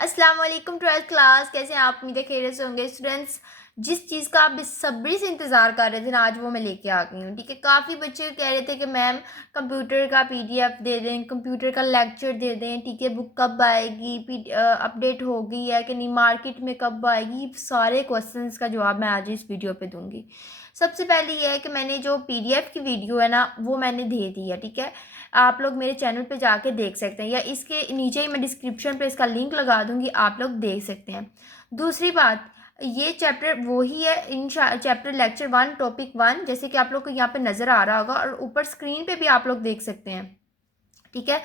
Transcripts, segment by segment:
अस्सलाम वालेकुम 12th class. कैसे हैं आप? उम्मीद है खैरियत से होंगे स्टूडेंट्स। जिस चीज़ का आप बेसब्री से इंतज़ार कर रहे थे ना, आज वो मैं लेके आ गई हूँ। ठीक है, काफ़ी बच्चे कह रहे थे कि मैम कंप्यूटर का पीडीएफ दे दें, कंप्यूटर का लेक्चर दे दें। ठीक है, बुक कब आएगी, अपडेट हो गई है कि नहीं, मार्केट में कब आएगी। सारे क्वेश्चंस का जवाब मैं आज इस वीडियो पे दूंगी। सबसे पहले ये है कि मैंने जो पीडीएफ की वीडियो है ना, वो मैंने दे दी है। ठीक है, आप लोग मेरे चैनल पे जाके देख सकते हैं, या इसके नीचे ही मैं डिस्क्रिप्शन पे इसका लिंक लगा दूंगी, आप लोग देख सकते हैं। दूसरी बात, ये चैप्टर वही है, इन चैप्टर लेक्चर 1 टॉपिक 1, जैसे कि आप लोग को यहाँ पे नज़र आ रहा होगा, और ऊपर स्क्रीन पे भी आप लोग देख सकते हैं। ठीक है,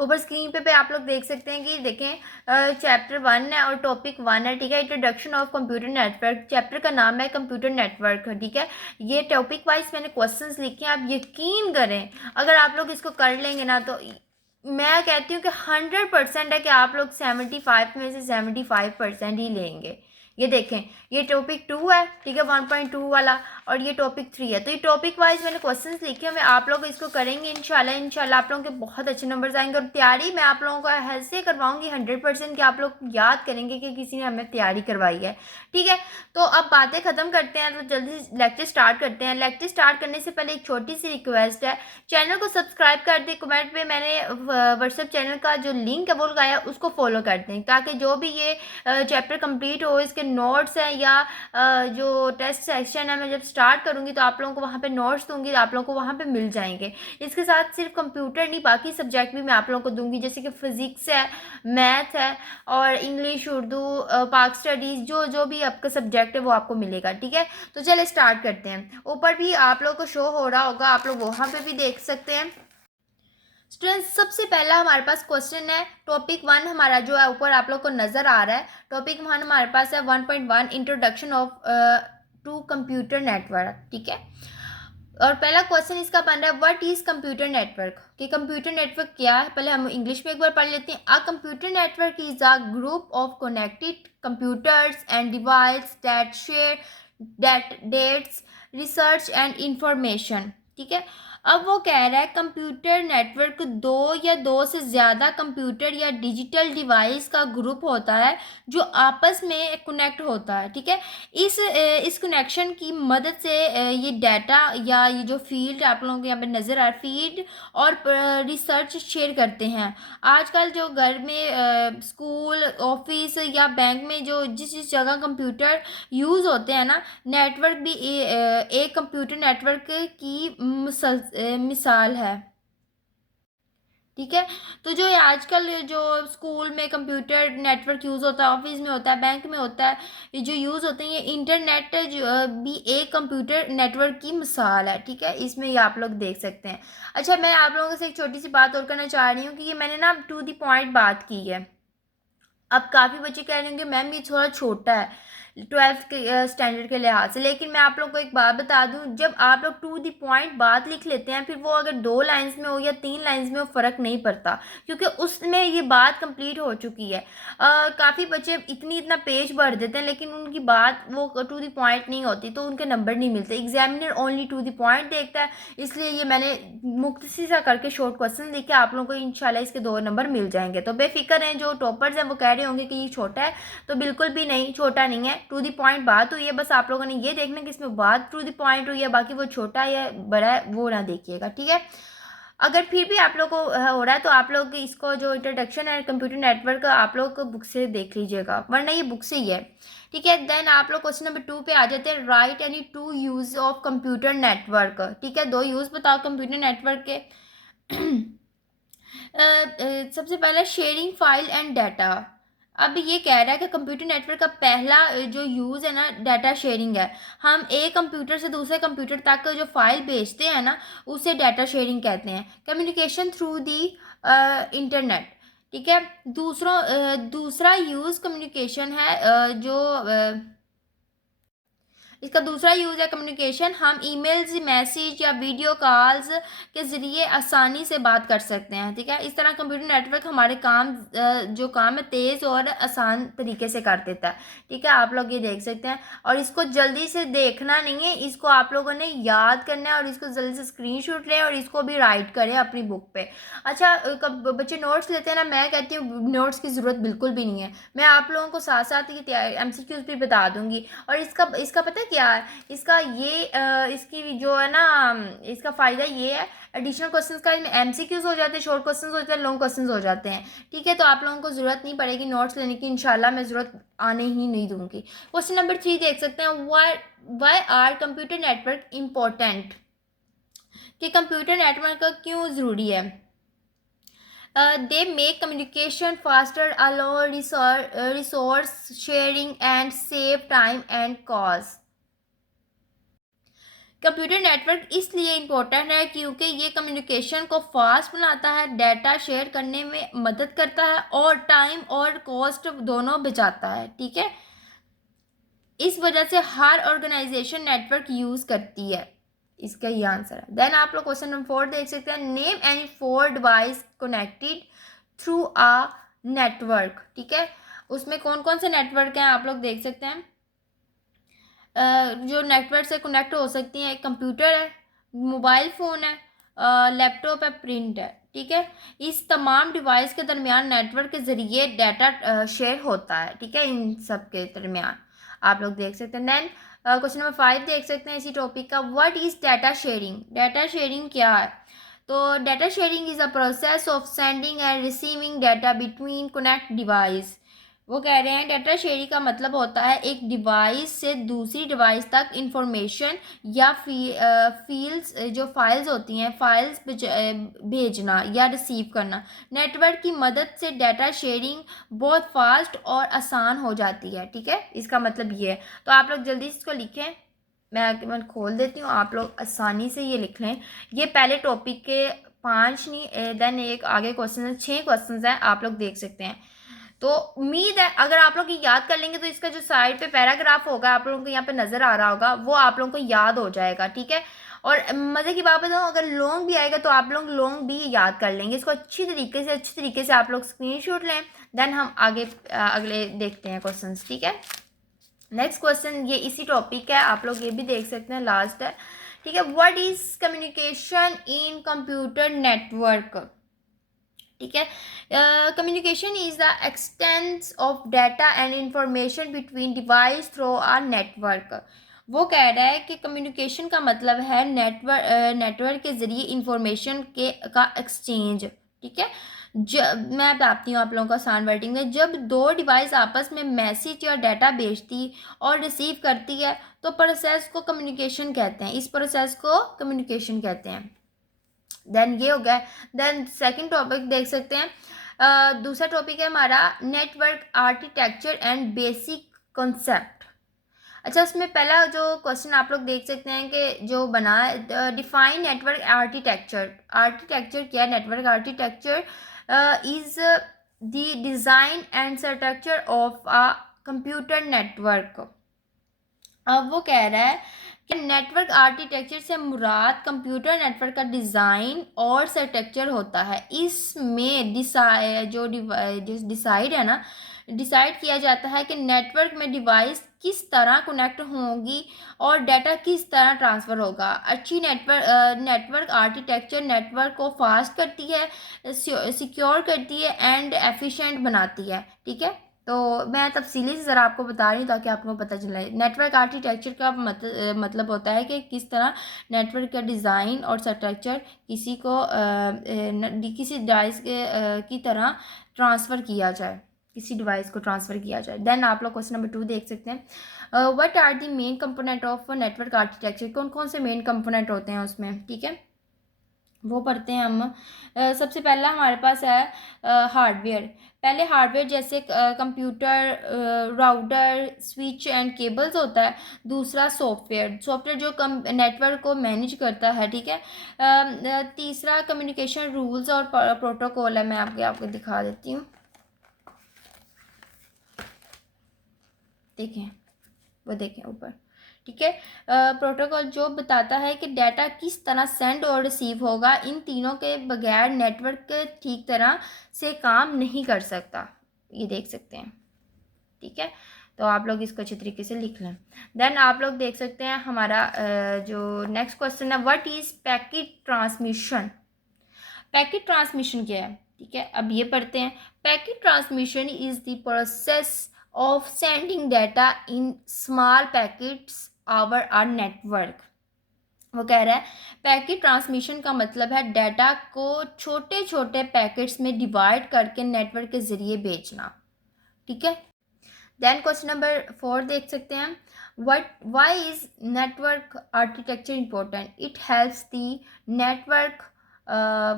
ऊपर स्क्रीन पे आप लोग देख सकते हैं कि देखें, चैप्टर 1 है और टॉपिक 1 है। ठीक है, introduction of computer network, chapter का नाम है कंप्यूटर नेटवर्क। ठीक है, ये टॉपिक वाइज मैंने क्वेश्चंस लिखे हैं। आप यकीन करें, अगर आप लोग इसको कर लेंगे ना, तो मैं कहती हूँ कि 100% है कि आप लोग 75 में से 75% ही लेंगे। ये देखें, ये टॉपिक 2 है। ठीक है, 1.2 वाला, और ये टॉपिक 3 है। तो ये टॉपिक वाइज मैंने क्वेश्चंस लिखे हैं। मैं आप लोग इसको करेंगे इंशाल्लाह आप लोगों के बहुत अच्छे नंबर्स आएंगे। और तैयारी मैं आप लोगों को ऐसे करवाऊंगी 100% कि आप लोग याद करेंगे कि किसी ने हमें तैयारी करवाई है। ठीक है, तो अब बातें ख़त्म करते हैं, तो जल्दी लेक्चर स्टार्ट करते हैं। लेक्चर स्टार्ट करने से पहले एक छोटी सी रिक्वेस्ट है, चैनल को सब्सक्राइब कर दें। कमेंट पे मैंने व्हाट्सएप चैनल का जो लिंक है वो लगाया, उसको फॉलो कर दें, ताकि जो भी ये चैप्टर कंप्लीट हो, इसके नोट्स हैं या जो टेस्ट सेक्शन है, मैं जब स्टार्ट करूँगी तो आप लोगों को वहाँ पे नोट्स दूंगी, आप लोगों को वहाँ पे मिल जाएंगे। इसके साथ सिर्फ कंप्यूटर नहीं, बाकी सब्जेक्ट भी मैं आप लोगों को दूंगी, जैसे कि फिज़िक्स है, मैथ है, और इंग्लिश, उर्दू, पाक स्टडीज़, जो जो भी आपका सब्जेक्ट है वो आपको मिलेगा। ठीक है, तो चलिए स्टार्ट करते हैं। ऊपर भी आप लोग को शो हो रहा होगा, आप लोग वहाँ पे भी देख सकते हैं। स्टूडेंट्स, सबसे पहला हमारे पास क्वेश्चन है, टॉपिक 1 हमारा जो है ऊपर आप लोग को नज़र आ रहा है। टॉपिक 1 हमारे पास है 1.1 introduction of to computer network. ठीक है, और पहला क्वेश्चन इसका बन रहा है, व्हाट इज कंप्यूटर नेटवर्क, कि कंप्यूटर नेटवर्क क्या है। पहले हम इंग्लिश में एक बार पढ़ लेते हैं। A computer network is a group of connected computers and device that share dates, research and information. ठीक है, अब वो कह रहा है कंप्यूटर नेटवर्क दो या दो से ज़्यादा कंप्यूटर या डिजिटल डिवाइस का ग्रुप होता है जो आपस में कनेक्ट होता है। ठीक है, इस कनेक्शन की मदद से ये डाटा या ये जो फील्ड आप लोगों को यहाँ पे नज़र आ रहा है, फील्ड और रिसर्च शेयर करते हैं। आजकल जो घर में, स्कूल, ऑफिस या बैंक में जो जिस जिस जगह कंप्यूटर यूज़ होते हैं ना, नेटवर्क भी एक कंप्यूटर नेटवर्क की मिसाल है। ठीक है, तो जो ये आजकल जो स्कूल में कंप्यूटर नेटवर्क यूज़ होता है, ऑफिस में होता है, बैंक में होता है, ये जो यूज़ होते हैं, ये इंटरनेट जो भी एक कंप्यूटर नेटवर्क की मिसाल है। ठीक है, इसमें ये आप लोग देख सकते हैं। अच्छा, मैं आप लोगों से एक छोटी सी बात और करना चाह रही हूँ कि ये मैंने ना टू द पॉइंट बात की है। अब काफ़ी बच्चे कह रहे होंगे मैम ये थोड़ा छोटा है 12th के स्टैंडर्ड के लिहाज से, लेकिन मैं आप लोग को एक बात बता दूं, जब आप लोग टू द पॉइंट बात लिख लेते हैं, फिर वो अगर 2 लाइंस में हो या 3 लाइंस में हो, फ़र्क नहीं पड़ता, क्योंकि उसमें ये बात कंप्लीट हो चुकी है। काफ़ी बच्चे इतना पेज भर देते हैं, लेकिन उनकी बात वो टू द पॉइंट नहीं होती, तो उनके नंबर नहीं मिलते। Examiner only to the point देखता है, इसलिए ये मैंने मुख्तसर सा करके शॉर्ट क्वेश्चन लिखे, आप लोगों को इंशाल्लाह इसके 2 नंबर मिल जाएंगे। तो बेफिक्र हैं जो टॉपर्स हैं, वो कह रहे होंगे कि ये छोटा है, तो बिल्कुल भी नहीं, छोटा नहीं है। टू द पॉइंट बात हुई है, बस आप लोगों ने ये देखना कि इसमें बात टू द पॉइंट हुई है, बाकी वो छोटा है या बड़ा है वो ना देखिएगा। ठीक है, अगर फिर भी आप लोग को हो रहा है, तो आप लोग इसको जो इंट्रोडक्शन है कंप्यूटर नेटवर्क का, आप लोग बुक से देख लीजिएगा, वरना ये बुक से ही है। ठीक है, देन आप लोग क्वेश्चन नंबर 2 पे आ जाते हैं, right any 2 use of computer network. ठीक है, 2 यूज बताओ कंप्यूटर नेटवर्क के। सबसे पहला शेयरिंग फाइल एंड डाटा। अब ये कह रहा है कि कंप्यूटर नेटवर्क का पहला जो यूज़ है ना, डाटा शेयरिंग है। हम एक कंप्यूटर से दूसरे कंप्यूटर तक जो फाइल भेजते हैं ना, उसे डाटा शेयरिंग कहते हैं। Communication through the internet. ठीक है, दूसरा यूज़ कम्युनिकेशन है, जो इसका दूसरा यूज़ है कम्युनिकेशन। हम ईमेल्स, मैसेज या वीडियो कॉल्स के ज़रिए आसानी से बात कर सकते हैं, ठीक है। इस तरह कंप्यूटर नेटवर्क हमारे काम जो काम है तेज़ और आसान तरीके से कर देता है, ठीक है। आप लोग ये देख सकते हैं, और इसको जल्दी से देखना नहीं है, इसको आप लोगों ने याद करना है और इसको जल्दी से स्क्रीनशॉट लें और इसको भी राइट करें अपनी बुक पे। अच्छा, कब बच्चे नोट्स लेते हैं ना, मैं कहती हूँ नोट्स की ज़रूरत बिल्कुल भी नहीं है। मैं आप लोगों को साथ साथ ये MCQs भी बता दूंगी। और इसका इसका पता है क्या है, इसका ये इसकी जो है ना, इसका फ़ायदा ये है, एडिशनल क्वेश्चंस का MCQs हो जाते हैं, शॉर्ट क्वेश्चंस हो जाते हैं, लॉन्ग क्वेश्चंस हो जाते हैं, ठीक है। तो आप लोगों को ज़रूरत नहीं पड़ेगी नोट्स लेने की, इंशाल्लाह मैं ज़रूरत आने ही नहीं दूंगी। क्वेश्चन नंबर 3 देख सकते हैं, why are computer network important, कि कंप्यूटर नेटवर्क क्यों ज़रूरी है। They make communication faster, allow resource sharing and save time and cost. Computer network इसलिए इम्पोर्टेंट है क्योंकि ये कम्युनिकेशन को फास्ट बनाता है, डाटा शेयर करने में मदद करता है और टाइम और कॉस्ट दोनों बचाता है, ठीक है। इस वजह से हर ऑर्गेनाइजेशन नेटवर्क यूज़ करती है। इसका ये आंसर है। देन आप लोग क्वेश्चन नंबर 4 देख सकते हैं, name any 4 device connected through a network, ठीक है। उसमें कौन कौन से नेटवर्क हैं आप लोग देख सकते हैं। जो नेटवर्क से कनेक्ट हो सकती हैं, कंप्यूटर है, मोबाइल फ़ोन है, लैपटॉप है, प्रिंट है, ठीक है। इस तमाम डिवाइस के दरमियान नेटवर्क के ज़रिए डाटा शेयर होता है, ठीक है, इन सब के दरमियान आप लोग देख सकते हैं। दैन क्वेश्चन नंबर 5 देख सकते हैं इसी टॉपिक का, what is data sharing. Data sharing क्या है। तो data sharing is a process of sending end receiving data between connect device. वो कह रहे हैं डाटा शेयरिंग का मतलब होता है एक डिवाइस से दूसरी डिवाइस तक इंफॉर्मेशन या फील्स जो फाइल्स होती हैं, फाइल्स भेजना या रिसीव करना। नेटवर्क की मदद से डाटा शेयरिंग बहुत फास्ट और आसान हो जाती है, ठीक है। इसका मतलब ये है। तो आप लोग जल्दी इसको लिखें, मैं खोल देती हूँ, आप लोग आसानी से ये लिख लें। ये पहले टॉपिक के 5 नहीं, देन एक आगे क्वेश्चन है, 6 क्वेश्चन हैं, आप लोग देख सकते हैं। तो उम्मीद है अगर आप लोग ये याद कर लेंगे तो इसका जो साइड पे पैराग्राफ होगा आप लोगों को यहाँ पे नज़र आ रहा होगा, वो आप लोगों को याद हो जाएगा, ठीक है। और मज़े की बात बताऊँ, अगर लॉन्ग भी आएगा तो आप लोग लॉन्ग भी याद कर लेंगे। इसको अच्छी तरीके से आप लोग स्क्रीनशॉट लें, देन हम आगे अगले देखते हैं क्वेश्चन, ठीक है। नेक्स्ट क्वेश्चन ये इसी टॉपिक है, आप लोग ये भी देख सकते हैं, लास्ट है, ठीक है। What is communication in computer network, ठीक है। Communication is the expanse of data and information between device through a network. वो कह रहा है कि कम्युनिकेशन का मतलब है नेटवर्क के ज़रिए इंफॉर्मेशन का एक्सचेंज, ठीक है। जब मैं बताती हूँ आप लोगों को आसान वर्डिंग में, जब दो डिवाइस आपस में मैसेज या डाटा भेजती और रिसीव करती है तो प्रोसेस को कम्युनिकेशन कहते हैं, इस प्रोसेस को कम्युनिकेशन कहते हैं। देन ये हो गया। देन सेकंड टॉपिक देख सकते हैं, दूसरा टॉपिक है हमारा network architecture and basic concept. अच्छा, उसमें पहला जो क्वेश्चन आप लोग देख सकते हैं कि जो बना है, डिफाइन नेटवर्क आर्किटेक्चर। आर्किटेक्चर क्या है। Network architecture is the design and structure of a computer network. अब वो कह रहा है कि नेटवर्क आर्किटेक्चर से मुराद कंप्यूटर नेटवर्क का डिज़ाइन और स्ट्रक्चर होता है। इसमें डिसाइड है ना, डिसाइड किया जाता है कि नेटवर्क में डिवाइस किस तरह कनेक्ट होंगी और डाटा किस तरह ट्रांसफ़र होगा। अच्छी नेटवर्क आर्किटेक्चर नेटवर्क को फास्ट करती है, सिक्योर करती है एंड एफिशिएंट बनाती है, ठीक है। तो मैं तफसीली से ज़रा आपको बता रही हूँ ताकि आपको पता चले। नेटवर्क आर्किटेक्चर का मतलब होता है कि किस तरह नेटवर्क का डिज़ाइन और स्ट्रक्चर किसी डिवाइस की तरह ट्रांसफ़र किया जाए, किसी डिवाइस को ट्रांसफ़र किया जाए। देन आप लोग क्वेश्चन नंबर 2 देख सकते हैं, what are the main component of network architecture. कौन कौन से मेन कंपोनेंट होते हैं उसमें, ठीक है, वो पढ़ते हैं हम। सबसे पहला हमारे पास है हार्डवेयर। पहले हार्डवेयर जैसे computer, router, switch and cables होता है। दूसरा सॉफ्टवेयर जो नेटवर्क को मैनेज करता है, ठीक है। तीसरा कम्युनिकेशन रूल्स और प्रोटोकॉल है, मैं आपको दिखा देती हूँ, देखें, वो देखें ऊपर, ठीक है। प्रोटोकॉल जो बताता है कि डाटा किस तरह सेंड और रिसीव होगा, इन तीनों के बगैर नेटवर्क ठीक तरह से काम नहीं कर सकता, ये देख सकते हैं। ठीक है, तो आप लोग इसको अच्छी तरीके से लिख लें। देन आप लोग देख सकते हैं हमारा जो नेक्स्ट क्वेश्चन है, what is packet transmission. Packet transmission क्या है, ठीक है, अब ये पढ़ते हैं। Packet transmission is the process of sending data in small packets over our network. वो कह रहा है पैकेट ट्रांसमिशन का मतलब है डाटा को छोटे छोटे पैकेट्स में डिवाइड करके नेटवर्क के ज़रिए भेजना। ठीक है। देन क्वेश्चन नंबर 4 देख सकते हैं, what why is network architecture important. It helps the network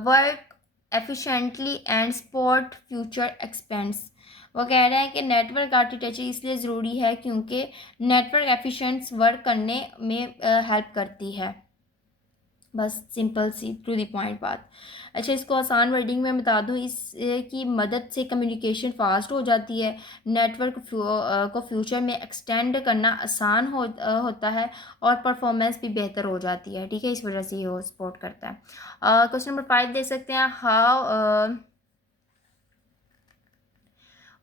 work efficiently and support future expenses. वो कह रहे हैं कि नेटवर्क आर्किटेक्चर इसलिए ज़रूरी है क्योंकि नेटवर्क एफिशिएंट वर्क करने में हेल्प करती है। बस सिंपल सी टू द पॉइंट बात। अच्छा, इसको आसान वर्डिंग में बता दूँ, इस की मदद से कम्युनिकेशन फास्ट हो जाती है, नेटवर्क को फ्यूचर में एक्सटेंड करना आसान होता है और परफॉर्मेंस भी बेहतर हो जाती है। ठीक है, इस वजह से ये सपोर्ट करता है। क्वेश्चन नंबर 5 देख सकते हैं, how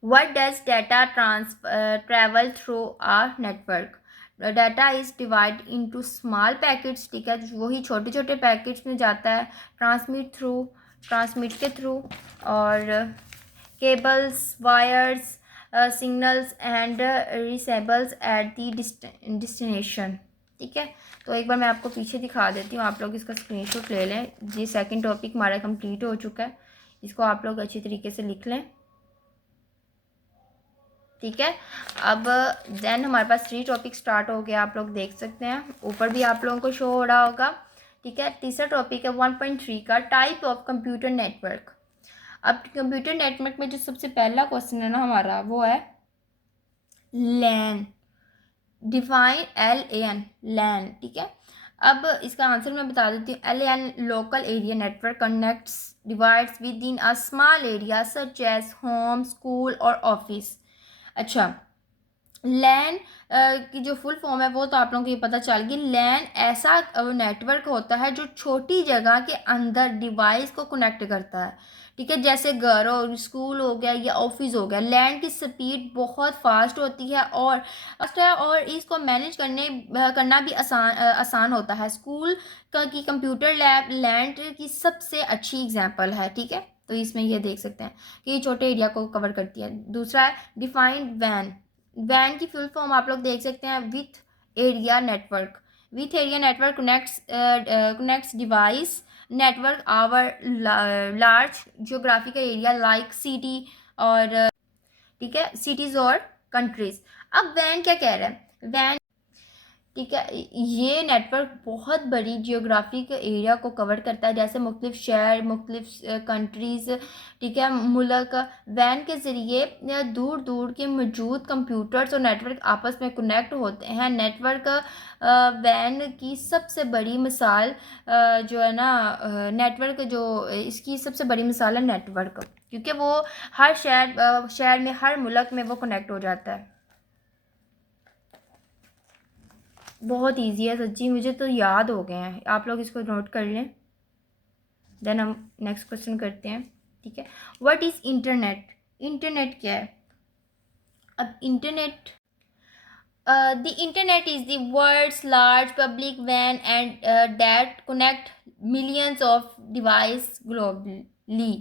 what does data travel through our network। Data is divide into small packets. ठीक है, वही छोटे छोटे पैकेट्स में जाता है, ट्रांसमिट के थ्रू, और cables, wires, signals and रिसेबल्स at the destination. ठीक है, तो एक बार मैं आपको पीछे दिखा देती हूँ, आप लोग इसका स्क्रीनशॉट ले लें। ये सेकंड टॉपिक हमारा कंप्लीट हो चुका है, इसको आप लोग अच्छी तरीके से लिख लें। ठीक है, अब देन हमारे पास 3 टॉपिक स्टार्ट हो गया, आप लोग देख सकते हैं, ऊपर भी आप लोगों को शो हो रहा होगा। ठीक है, तीसरा टॉपिक है 1.3 का टाइप ऑफ कंप्यूटर नेटवर्क। अब कंप्यूटर नेटवर्क में जो सबसे पहला क्वेश्चन है ना हमारा, वो है लैन। डिफाइन LAN, लैन। ठीक है, अब इसका आंसर मैं बता देती हूँ। LAN local area network connects divides with in a small area such age home, school और ऑफिस। अच्छा, लैन की जो फुल फॉर्म है वो तो आप लोगों को ये पता चल गई। लैन ऐसा नेटवर्क होता है जो छोटी जगह के अंदर डिवाइस को कनेक्ट करता है। ठीक है, जैसे घर हो, स्कूल हो गया या ऑफिस हो गया। लैन की स्पीड बहुत फास्ट होती है और इसको मैनेज करना भी आसान होता है। स्कूल की कंप्यूटर लैब लैन की सबसे अच्छी एग्जांपल है। ठीक है, तो इसमें ये देख सकते हैं कि ये छोटे एरिया को कवर करती है। दूसरा है डिफाइंड वैन। वैन की फुल फॉर्म आप लोग देख सकते हैं, wide area network. Wide area network connects device network over large geographical area like city और ठीक है, सिटीज़ और कंट्रीज। अब वैन क्या कह रहा है, वैन, ठीक है, ये नेटवर्क बहुत बड़ी जियोग्राफिक एरिया को कवर करता है, जैसे मुख्तलिफ शहर, मुख्तलिफ कंट्रीज़। ठीक है, मुल्क। वैन के ज़रिए दूर दूर के मौजूद कंप्यूटर्स और नेटवर्क आपस में कनेक्ट होते हैं। नेटवर्क वैन की सबसे बड़ी मिसाल जो है ना, नेटवर्क जो इसकी सबसे बड़ी मिसाल है नेटवर्क, क्योंकि वो हर शहर में, हर मुल्क में वो कनेक्ट हो जाता है। बहुत इजी है सच्ची, मुझे तो याद हो गए हैं, आप लोग इसको नोट कर लें। देन हम नेक्स्ट क्वेश्चन करते हैं। ठीक है, व्हाट इज़ इंटरनेट। इंटरनेट क्या है। अब internet, the internet is the world's large public वैन and that connect millions of device globally.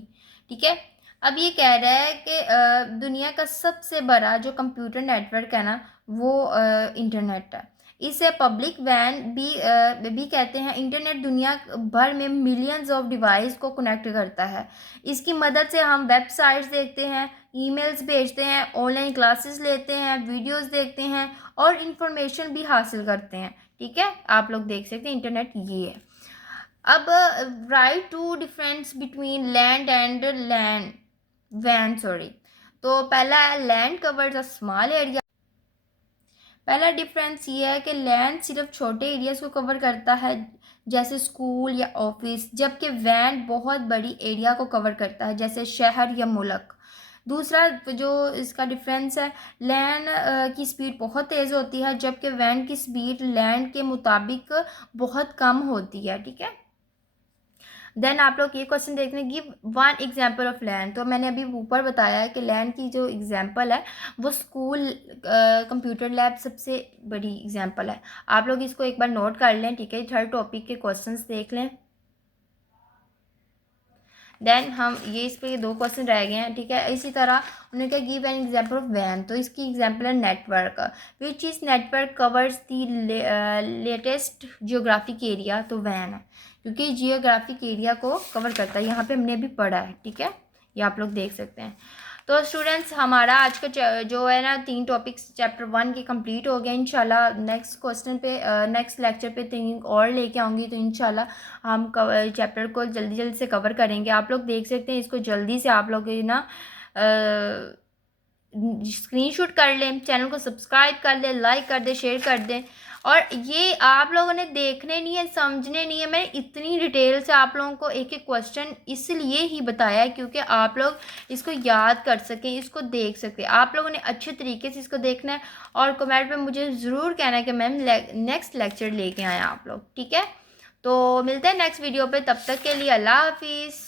ठीक है, अब ये कह रहा है कि दुनिया का सबसे बड़ा जो कंप्यूटर नेटवर्क है ना, वो इंटरनेट है। इसे पब्लिक वैन भी कहते हैं। इंटरनेट दुनिया भर में मिलियंस ऑफ डिवाइस को कनेक्ट करता है। इसकी मदद से हम वेबसाइट्स देखते हैं, ईमेल्स भेजते हैं, ऑनलाइन क्लासेस लेते हैं, वीडियोस देखते हैं और इंफॉर्मेशन भी हासिल करते हैं। ठीक है, आप लोग देख सकते हैं इंटरनेट ये है। अब write to difference between LAN and LAN वैन, सॉरी। तो पहला है LAN covers a small area. पहला डिफरेंस ये है कि लैंड सिर्फ छोटे एरियाज को कवर करता है, जैसे स्कूल या ऑफिस, जबकि वैन बहुत बड़ी एरिया को कवर करता है, जैसे शहर या मुल्क। दूसरा जो इसका डिफरेंस है, लैंड की स्पीड बहुत तेज़ होती है जबकि वैन की स्पीड लैंड के मुताबिक बहुत कम होती है, ठीक है। देन आप लोग ये क्वेश्चन देख रहे हैं, give one example of land. तो मैंने अभी ऊपर बताया है कि लैंड की जो एग्जाम्पल है वो स्कूल कंप्यूटर लैब सबसे बड़ी एग्जाम्पल है। आप लोग इसको एक बार नोट कर लें, ठीक है। थर्ड टॉपिक के क्वेश्चंस देख लें। देन हम ये इस पे 2 क्वेश्चन रह गए हैं, ठीक है। इसी तरह उन्होंने कहा गिव एन एग्जाम्पल ऑफ वैन। तो इसकी एग्जाम्पल है network. Which is network covers the latest geographic area. तो वैन है क्योंकि जियोग्राफिक एरिया को कवर करता है। यहाँ पे हमने अभी पढ़ा है, ठीक है। ये आप लोग देख सकते हैं। तो स्टूडेंट्स हमारा आज का जो है ना 3 टॉपिक्स चैप्टर 1 के कंप्लीट हो गए। इंशाल्लाह नेक्स्ट क्वेश्चन पे नेक्स्ट लेक्चर पे 3 और लेके आऊँगी। तो इंशाल्लाह हम चैप्टर को जल्दी जल्दी से कवर करेंगे। आप लोग देख सकते हैं इसको जल्दी से आप लोग ना स्क्रीनशॉट कर लें, चैनल को सब्सक्राइब कर लें, लाइक कर दें, शेयर कर दें। और ये आप लोगों ने देखने नहीं है, समझने नहीं है। मैंने इतनी डिटेल से आप लोगों को एक एक क्वेश्चन इसलिए ही बताया है क्योंकि आप लोग इसको याद कर सकें, इसको देख सकें। आप लोगों ने अच्छे तरीके से इसको देखना है और कमेंट में मुझे ज़रूर कहना है कि मैम नेक्स्ट लेक्चर लेके आएँ आप लोग, ठीक है। तो मिलते हैं नेक्स्ट वीडियो पे, तब तक के लिए अल्लाह हाफिज़।